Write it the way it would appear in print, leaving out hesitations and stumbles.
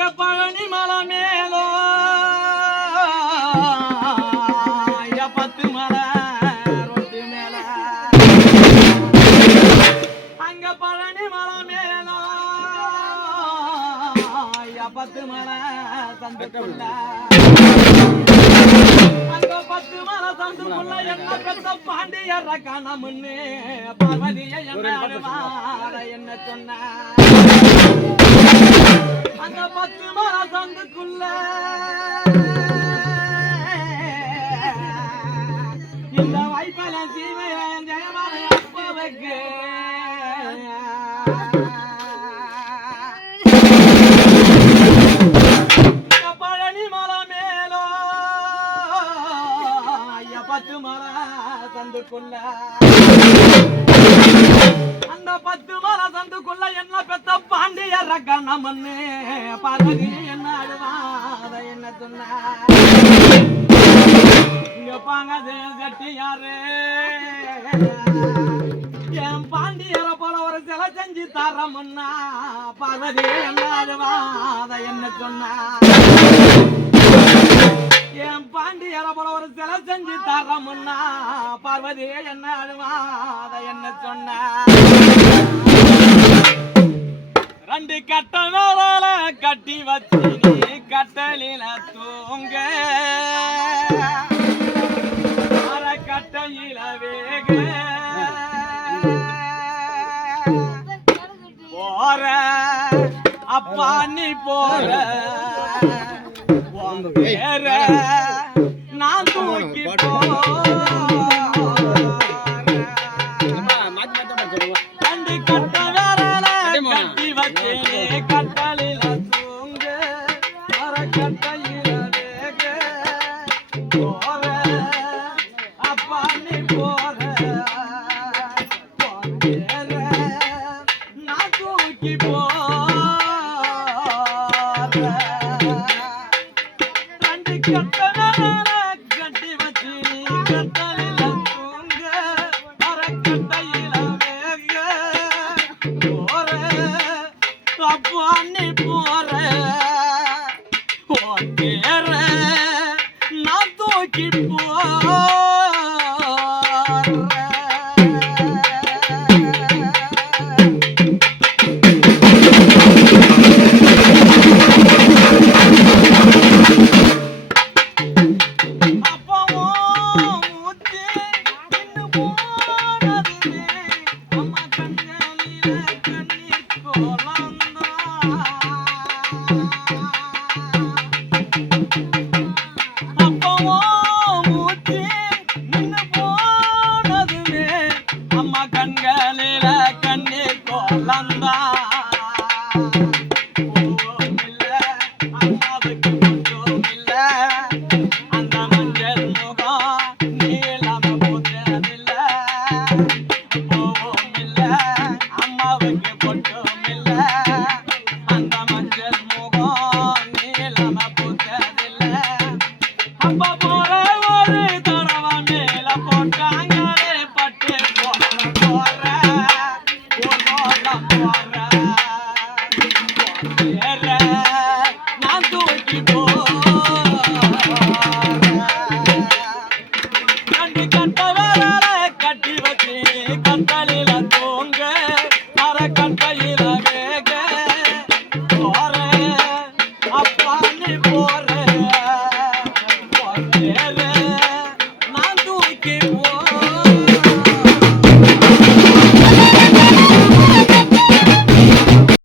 அங்க பழனி மலை மேலோ 10 மலை ரொட்டி மேல அங்க பழனி மலை மேலோ 10 மலை தந்துக்குள்ள அங்க 10 மலை தந்துக்குள்ள என்ன பெத்த பாண்டியர காணமுன்னு பார்வதிய என்ன சொன்ன அங்க 10 மலை தந்துக்குள்ள இந்த வாய்ப்பல சீமையன் ஜெயமாலை அப்பவக்கு பழனி மலை மேலோ 10 மலை தந்துக்குள்ள அந்த 10 மலை தந்துக்குள்ள என்ன பெத்த பாண்டியர கண்ணமன்னு பார்வதி என்ன அழுவாத என்ன சொன்ன இங்க பாங்க செட்டியாரு என் பாண்டியர போல ஒரு சிலை செஞ்சு தரமுன்னா பார்வதி என்ன அழுவாத என்ன சொன்ன என் பாண்டியர போல ஒரு சிலை செஞ்சு தரமுன்னா பார்வதி என்ன அழுவாத என்ன சொன்ன 2 கட்ட மேல கட்டி வச்சு நீ கட்டலில தூங்க கட்டையில வேக போற அப்பா நீ போற வேற நான் தூக்கி ரெண்டு கட்ட வேற கட்டி வச்சு கட்டலில தூங்க மர கட்டையில வேக போற அப்பா நீ போற நான் தூக்கி ரெண்டு கட்ட கட்டி வச்சு கட்டலில தூங்க மர கட்டையில வேக போற அப்பா நீ போற நான் தூக்கி அம்மா கண்களில கண்ணீர் கோலந்தா அம்மாவுக்கு மட்டும் இல்ல அந்த மஞ்சள் முகம் நீளம போற்றதில்ல போவும் இல்ல அம்மாவுக்கு மட்டும் இல்ல அந்த மஞ்சள் முகம் நீளம போற்றதில்ல அப்பா போற ஒரு தடவை மேல போட்டாங்களே பட்டு நான் தூக்கி ரெண்டு கட்ட வேற கட்டி வச்சு கட்டல